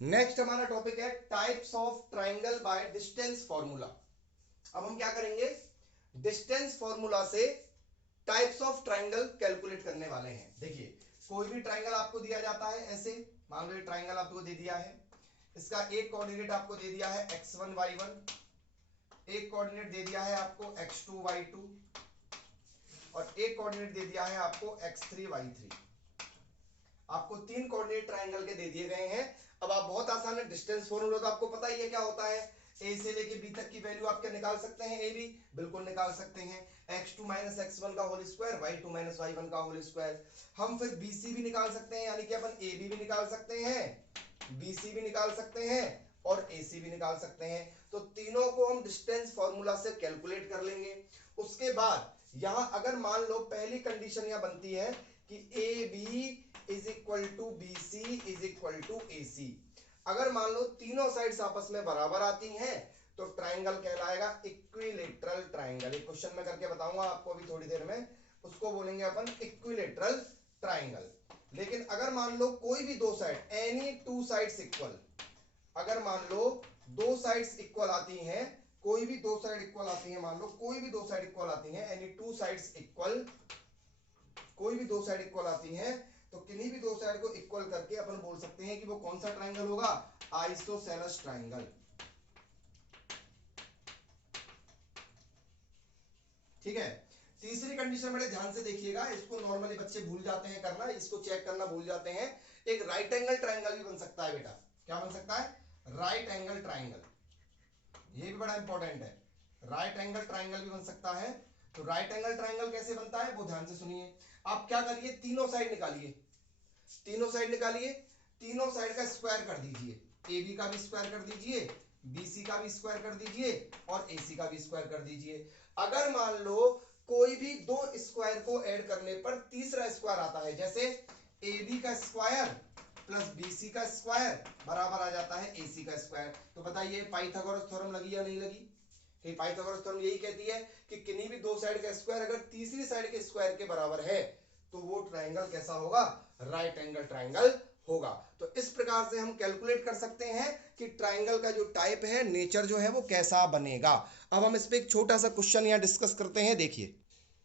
Next हमारा topic है types of triangle by distance formula. अब हम क्या करेंगे, डिस्टेंस फॉर्मूला से टाइप्स ऑफ ट्राइंगल कैलकुलेट करने वाले हैं। देखिए, कोई भी ट्राइंगल आपको दिया जाता है ऐसे, मान लो ये ट्राइंगल आपको दे दिया है, इसका एक कोऑर्डिनेट आपको दे दिया है x1 y1, एक कोऑर्डिनेट दे दिया है आपको x2 y2 और एक कोऑर्डिनेट दे दिया है आपको x3 y3। आपको तीन कोऑर्डिनेट ट्राइंगल के दे दिए गए हैं। अब आप बहुत आसान है, डिस्टेंस फॉर्मूला तो आपको पता ही है क्या होता है, ए से लेके बी तक की वैल्यू आप क्या निकाल सकते हैं, ए बी बिल्कुल निकाल सकते हैं, x2 माइनस x1 का whole square, y2 minus y1 का होल स्क्वायर। हम फिर bc भी निकाल सकते हैं, यानी कि अपन ab भी निकाल सकते हैं, bc भी निकाल सकते हैं और ac भी निकाल सकते हैं। तो तीनों को हम डिस्टेंस फॉर्मूला से कैलकुलेट कर लेंगे। उसके बाद यहां अगर मान लो पहली कंडीशन यहां बनती है कि A B is equal to B C is equal to A C, अगर मान लो तीनों साइड्स आपस में बराबर आती हैं तो ट्राइंगल कहलाएगा इक्विलेटरल ट्राइंगल। एक क्वेश्चन में करके बताऊंगा आपको अभी थोड़ी देर में, उसको बोलेंगे अपन इक्विलेटरल ट्राइंगल। लेकिन अगर मान लो कोई भी दो side, any two sides equal, अगर मान लो दो साइड्स इक्वल आती हैं, कोई भी दो साइड इक्वल आती है, मान लो कोई भी दो साइड इक्वल आती हैं, एनी टू साइड्स इक्वल, कोई भी दो साइड इक्वल आती हैं, तो किन्हीं भी दो साइड को इक्वल करके अपन बोल सकते हैं कि वो कौन सा ट्राइंगल होगा, आइसोसेलेस ट्राइंगल। ठीक है। तीसरी कंडीशन बड़े ध्यान से देखिएगा, इसको नॉर्मली बच्चे भूल जाते हैं करना, इसको चेक करना भूल जाते हैं। एक राइट एंगल ट्राइंगल भी बन सकता है बेटा। क्या बन सकता है, राइट एंगल ट्राइंगल, ये भी बड़ा इंपॉर्टेंट है। राइट एंगल ट्राइंगल भी बन सकता है। तो राइट एंगल ट्राइंगल कैसे बनता है वो ध्यान से सुनिए। आप क्या करिए, तीनों साइड निकालिए, तीनों साइड निकालिए, तीनों साइड का स्क्वायर कर दीजिए, ए बी का भी स्क्वायर कर दीजिए, बी सी का भी स्क्वायर कर दीजिए और ए सी का भी स्क्वायर कर दीजिए। अगर मान लो कोई भी दो स्क्वायर को ऐड करने पर तीसरा स्क्वायर आता है, जैसे ए बी का स्क्वायर प्लस बी सी का स्क्वायर बराबर आ जाता है ए सी का स्क्वायर, तो बताइए पाइथागोरस थ्योरम लगी या नहीं लगी। कि पाइथागोरस थ्योरम यही कहती है कि किन्हीं भी दो साइड का स्क्वायर अगर तीसरी साइड के स्क्वायर के बराबर है तो वो ट्राइंगल कैसा होगा, राइट एंगल ट्राइंगल होगा। तो इस प्रकार से हम कैलकुलेट कर सकते हैं कि ट्राइंगल का जो टाइप है, नेचर जो है वो कैसा बनेगा। अब हम इस पे एक छोटा सा क्वेश्चन यहां डिस्कस करते हैं। देखिए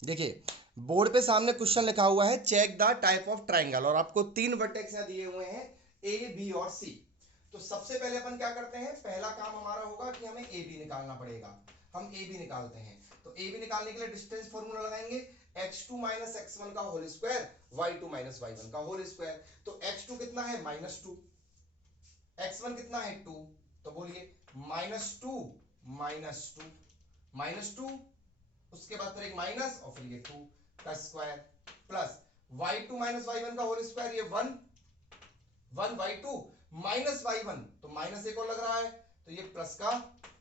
देखिए, बोर्ड पे सामने क्वेश्चन लिखा हुआ है, check the type of triangle, और आपको तीन वर्टेक्स यहां दिए हुए हैं, ए बी और सी। तो सबसे पहले अपन क्या करते हैं, पहला काम हमारा होगा कि हमें ए बी निकालना पड़ेगा। हम ए बी निकालते हैं, तो ए बी निकालने के लिए डिस्टेंस फॉर्मूला लगाएंगे, x2 माइनस x1 का whole square, y2 minus y1 का होल स्क्वायर। तो x2 कितना है -2, x1 कितना है 2, तो बोलिए -2 -2 -2, उसके बाद फिर एक माइनस और फिर ये 2 का square plus y2 minus y1 का होल स्क्वायर, ये 1 1 y2 माइनस y1, तो माइनस एक और लग रहा है तो ये प्लस का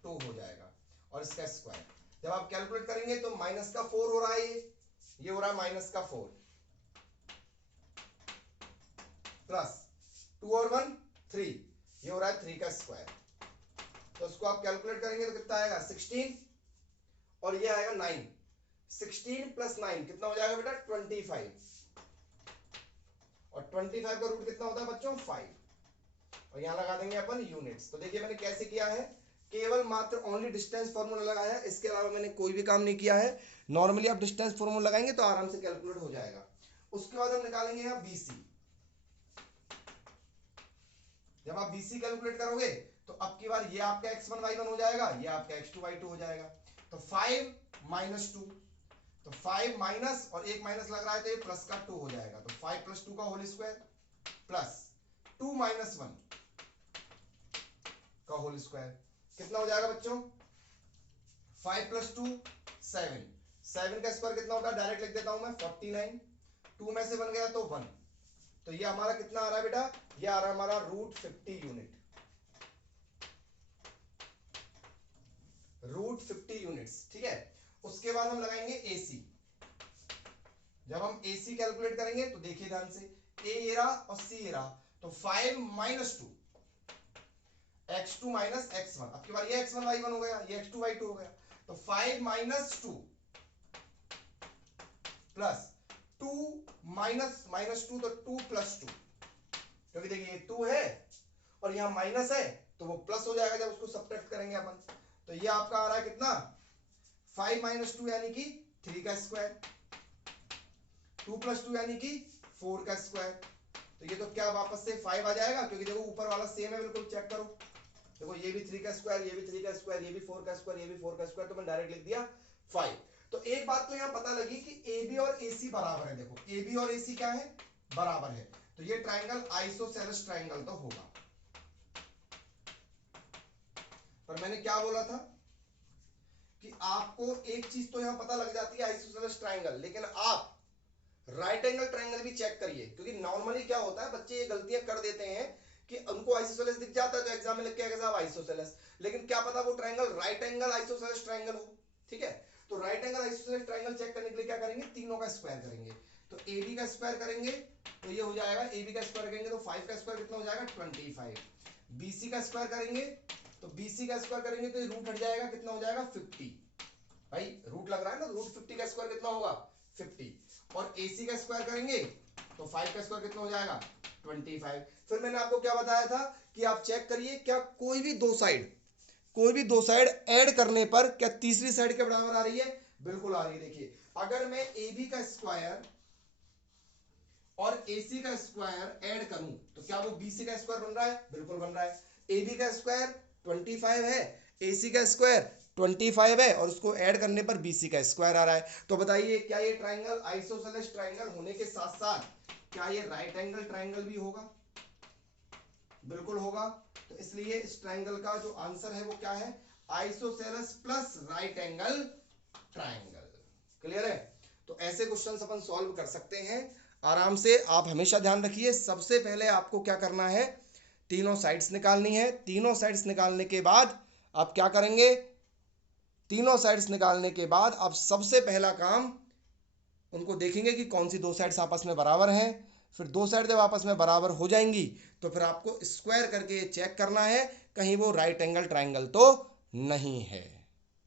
2 हो जाएगा और इसका स्क्वायर। जब आप कैलकुलेट करेंगे तो माइनस का 4 हो रहा है, ये हो रहा है माइनस का 4 प्लस 2 और 1 3, ये हो रहा है 3 का स्क्वायर। तो उसको आप कैलकुलेट करेंगे तो कितना आएगा 16 और ये आएगा 9, 16 प्लस 9 कितना हो जाएगा बेटा 25, और 25 का रूट कितना होता है बच्चों 5, और यहां लगा देंगे अपन यूनिट्स। तो देखिए मैंने कैसे किया है, केवल मात्र ओनली डिस्टेंस फॉर्मूला लगाया है, इसके अलावा मैंने कोई भी काम नहीं किया है। नॉर्मली आप डिस्टेंस फॉर्मूला लगाएंगे तो आराम से कैलकुलेट हो जाएगा। उसके बाद हम निकालेंगे यहां बीसी। जब आप बीसी कैलकुलेट करोगे तो अब की बार ये आपका x1 y1 हो जाएगा, ये आपका x2 y2 हो जाएगा। तो 5 माइनस 2, तो 5 माइनस और एक माइनस लग रहा है तो ये प्लस का 2 हो जाएगा, तो 5 प्लस 2 का होल स्क्वायर प्लस 2 माइनस 1 का होल स्क्वायर, कितना हो जाएगा बच्चों 5 प्लस 2 7, 7 का स्क्वायर कितना होता है डायरेक्ट लिख देता हूं मैं 49, 2 में से बन गया तो 1, तो ये हमारा कितना आ रहा है बेटा, ये आ रहा है हमारा √50 यूनिट, √50 यूनिट्स। ठीक है। उसके बाद हम लगाएंगे एसी। जब हम एसी कैलकुलेट करेंगे तो देखिए ध्यान से, ए रहा और सी रहा, तो 5 माइनस 2, x2 माइनस x1, अब की बार ये x1 y1 हो गया, ये x2 y2 हो गया, तो 5 माइनस 2 प्लस 2 माइनस -2, तो 2 प्लस 2, क्योंकि देखिए ये 2 है और यहाँ माइनस है तो वो प्लस हो जाएगा जब उसको सब्ट्रैक्ट करेंगे अपन। तो ये आपका आ रहा है कितना 5 - 2 यानी कि 3 का स्क्वायर, 2 + 2 यानी कि 4 का स्क्वायर। तो ये तो क्या वापस से 5 आ जाएगा, क्योंकि देखो ऊपर वाला सेम है बिल्कुल, चेक करो। देखो ये भी 3 का स्क्वायर, ये भी 3 का स्क्वायर, ये भी 4 का स्क्वायर, ये भी 4 का स्क्वायर, तो मैंने डायरेक्ट लिख दिया 5। तो एक बात तो यहाँ पता लगी कि AB और AC बराबर है। देखो AB और AC क्या है, बराबर है। तो ये ट्राइंगल आइसोसेलेस ट्राइंगल तो होगा। पर मैंने क्या बोला था कि आपको एक चीज तो यहाँ पता लग जाती है आइसोसेलेस ट्राइंगल, लेकिन आप राइट एंगल ट्राइंगल भी चेक करिए, क्योंकि नॉर्मली क्या होता है बच्चे ये गलतियां कर देते हैं कि उनको आइसोसेलेस दिख जाता है तो एग्जाम में लिख के आएगा साहब आइसोसेलेस, लेकिन क्या पता वो triangle right angle isosceles triangle हो। ठीक है, तो right angle isosceles triangle check करने के लिए क्या करेंगे, तीनों का स्क्वायर करेंगे। तो AB का स्क्वायर करेंगे तो ये हो जाएगा, AB का स्क्वायर करेंगे तो 5 का स्क्वायर कितना हो जाएगा 25। BC का स्क्वायर करेंगे तो BC का स्क्वायर करेंगे तो ये रूट हट जाएगा, कितना हो जाएगा 50। भाई रूट लग रहा है ना, रूट 50 का स्क्वायर कितना होगा 50। और AC का स्क्वायर करेंगे तो 5 का स्क्वायर कितना हो जाएगा 25। फिर मैंने आपको क्या बताया था कि आप चेक करिए क्या कोई भी दो साइड ऐड करने पर क्या तीसरी साइड के बराबर आ रही है, बिल्कुल आ रही है। देखिए अगर मैं AB का स्क्वायर और AC का स्क्वायर ऐड करूं तो क्या वो BC का स्क्वायर बन रहा है, बिल्कुल बन रहा है। AB का स्क्वायर 25 है, AC का स्क्वायर 25 है और उसको ऐड करने पर BC का स्क्वायर आ रहा है। तो बताइए क्या ये ट्राइंगल आइसोसेलेस ट्राइंगल होने के साथ साथ क्या ये राइट एंगल ट्राइंगल भी होगा, बिल्कुल होगा। तो इसलिए इस ट्राइंगल का जो आंसर है वो क्या है, isosceles plus right angle triangle. Clear है। तो ऐसे क्वेश्चंस अपन सॉल्व कर सकते हैं आराम से। आप हमेशा ध्यान रखिए, सबसे पहले आपको क्या करना है, तीनों साइड्स निकालनी है। तीनों साइड्स निकालने के बाद आप क्या करेंगे, तीनों साइड्स निकालने के बाद आप सबसे पहला काम उनको देखेंगे कि कौन सी दो साइड्स आपस में बराबर हैं। फिर दो साइड जब आपस में बराबर हो जाएंगी तो फिर आपको स्क्वायर करके चेक करना है कहीं वो राइट एंगल ट्राइंगल तो नहीं है।